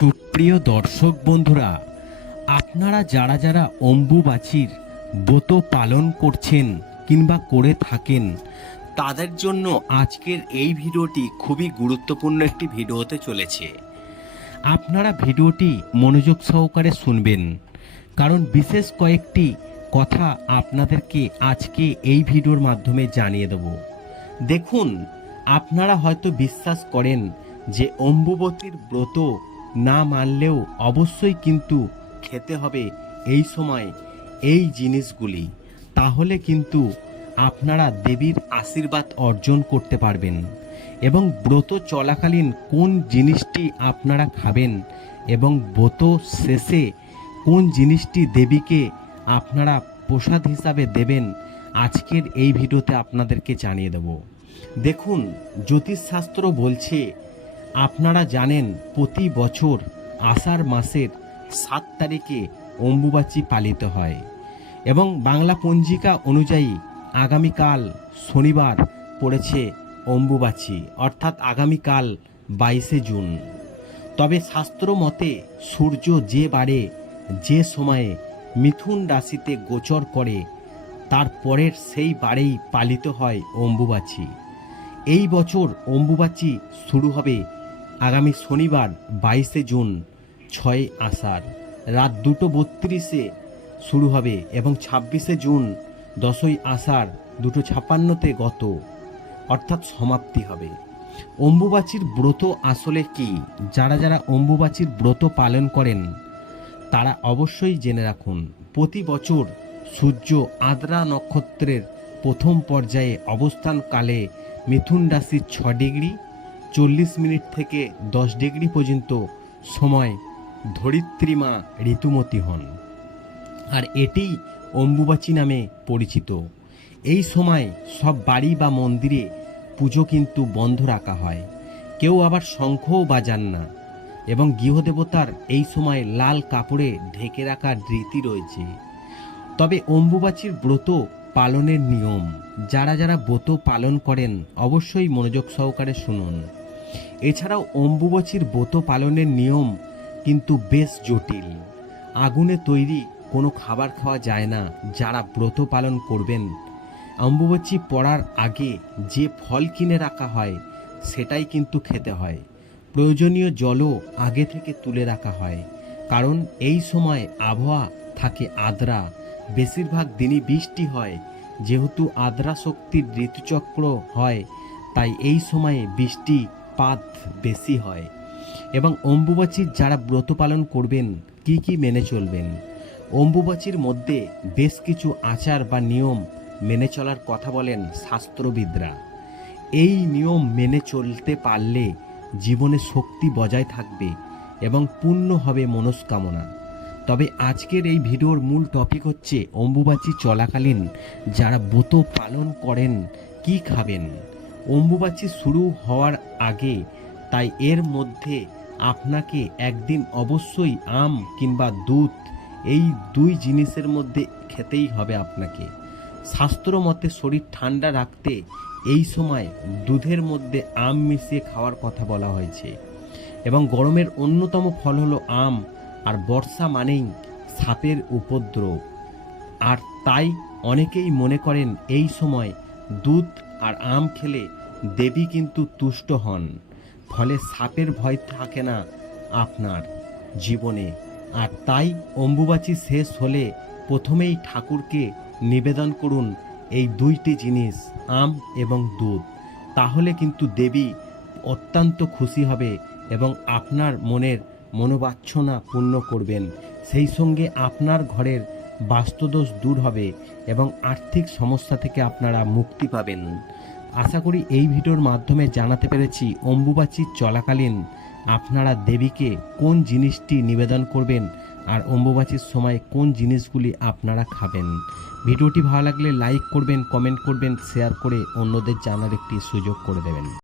সুপ্রিয় দর্শক বন্ধুরা, আপনারা যারা যারা অম্বুবাচীর ব্রত পালন করছেন কিংবা করে থাকেন, তাদের জন্য আজকের এই ভিডিওটি খুবই গুরুত্বপূর্ণ একটি ভিডিও হতে চলেছে। আপনারা ভিডিওটি মনোযোগ সহকারে শুনবেন, কারণ বিশেষ কয়েকটি কথা আপনাদেরকে আজকে এই ভিডিওর মাধ্যমে জানিয়ে দেব। দেখুন, আপনারা হয়তো বিশ্বাস করেন যে অম্বুবতীর ব্রত না মানলেও অবশ্যই কিন্তু খেতে হবে এই সময় এই জিনিসগুলি। তাহলে কিন্তু আপনারা দেবীর আশীর্বাদ অর্জন করতে পারবেন এবং ব্রত চলাকালীন কোন জিনিসটি আপনারা খাবেন এবং ব্রত শেষে কোন জিনিসটি দেবীকে আপনারা প্রসাদ হিসাবে দেবেন আজকের এই ভিডিওতে আপনাদেরকে জানিয়ে দেব। দেখুন, জ্যোতিষশাস্ত্র বলছে আপনারা জানেন প্রতি বছর আষাঢ় মাসের সাত তারিখে অম্বুবাচী পালিত হয় এবং বাংলা পঞ্জিকা অনুযায়ী আগামীকাল শনিবার পড়েছে অম্বুবাচী, অর্থাৎ আগামীকাল বাইশে জুন। তবে শাস্ত্র মতে সূর্য যে বারে যে সময়ে মিথুন রাশিতে গোচর করে, তার পরের সেই বারেই পালিত হয় অম্বুবাচী। এই বছর অম্বুবাচী শুরু হবে আগামী শনিবার বাইশে জুন, ছয় আষাঢ়। রাত দুটো বত্রিশে শুরু হবে এবং ছাব্বিশে জুন, দশই আষাঢ়, দুটো ছাপান্নতে গত। অর্থাৎ সমাপ্তি হবে। অম্বুবাচীর ব্রত আসলে কি? যারা যারা অম্বুবাচীর ব্রত পালন করেন, তারা অবশ্যই জেনে রাখুন, প্রতি বছর সূর্য আদ্রা নক্ষত্রের প্রথম পর্যায়ে অবস্থানকালে মিথুন রাশির ছ ডিগ্রি চল্লিশ মিনিট থেকে দশ ডিগ্রি পর্যন্ত সময় ধরিত্রীমা ঋতুমতী হন। আর এটি অম্বুবাচী নামে পরিচিত। এই সময় সব বাড়ি বা মন্দিরে পুজো কিন্তু বন্ধ রাখা হয়। কেউ আবার শঙ্খও বাজান না। এবং গৃহদেবতার এই সময় লাল কাপড়ে ঢেকে রাখার রীতি রয়েছে। তবে অম্বুবাচীর ব্রত পালনের নিয়ম, যারা যারা ব্রত পালন করেন, অবশ্যই মনোযোগ সহকারে শুনুন। এছাড়াও অম্বুবাচীর ব্রত পালনের নিয়ম কিন্তু বেশ জটিল। আগুনে তৈরি কোনো খাবার খাওয়া যায় না, যারা ব্রত পালন করবেন। অম্বুবাচী পড়ার আগে যে ফল কিনে রাখা হয়, সেটাই কিন্তু খেতে হয়। প্রয়োজনীয় জলও আগে থেকে তুলে রাখা হয়। কারণ এই সময় আবহাওয়া থাকে আদ্রা বেশিরভাগ দিনই বৃষ্টি হয়। যেহেতু আদ্রা শক্তির ঋতুচক্র হয়, তাই এই সময়ে বৃষ্টিপাত বেশি হয়। এবং অম্বুবাচীর যারা ব্রত পালন করবেন, কি কি মেনে চলবেন? অম্বুবাচীর মধ্যে বেশ কিছু আচার বা নিয়ম মেনে চলার কথা বলেন শাস্ত্রবিদরা। এই নিয়ম মেনে চলতে পারলে জীবনে শক্তি বজায় থাকবে এবং পূর্ণ হবে মনস্কামনা। তবে আজকের এই ভিডিওর মূল টপিক হচ্ছে অম্বুবাচী চলাকালীন যারা ব্রত পালন করেন, কি খাবেন? অম্বুবাচী শুরু হওয়ার আগে, তাই এর মধ্যে আপনাকে একদিন অবশ্যই আম কিংবা দুধ, এই দুই জিনিসের মধ্যে খেতেই হবে আপনাকে। শাস্ত্র মতে শরীর ঠান্ডা রাখতে এই সময় দুধের মধ্যে আম মিশিয়ে খাওয়ার কথা বলা হয়েছে। এবং গরমের অন্যতম ফল হলো আম, আর বর্ষা মানেই সাপের উপদ্রব। আর তাই অনেকেই মনে করেন এই সময় দুধ আর আম খেলে দেবী কিন্তু তুষ্ট হন। ফলে সাপের ভয় থাকে না আপনার জীবনে। আর তাই অম্বুবাচী শেষ হলে প্রথমেই ঠাকুরকে নিবেদন করুন এই দুইটি জিনিস, আম এবং দুধ। তাহলে কিন্তু দেবী অত্যন্ত খুশি হবে এবং আপনার মনের মনোবাচ্ছনা পূর্ণ করবেন। সেই সঙ্গে আপনার ঘরের বাস্তুদোষ দূর হবে এবং আর্থিক সমস্যা থেকে আপনারা মুক্তি পাবেন। আশা করি এই ভিডিওর মাধ্যমে জানাতে পেরেছি, অম্বুবাচী চলাকালীন আপনারা দেবীকে কোন জিনিসটি নিবেদন করবেন আর অম্বুবাচীর সময় কোন জিনিসগুলি আপনারা খাবেন। ভিডিওটি ভালো লাগলে লাইক করবেন, কমেন্ট করবেন, শেয়ার করে অন্যদের জানার একটি সুযোগ করে দেবেন।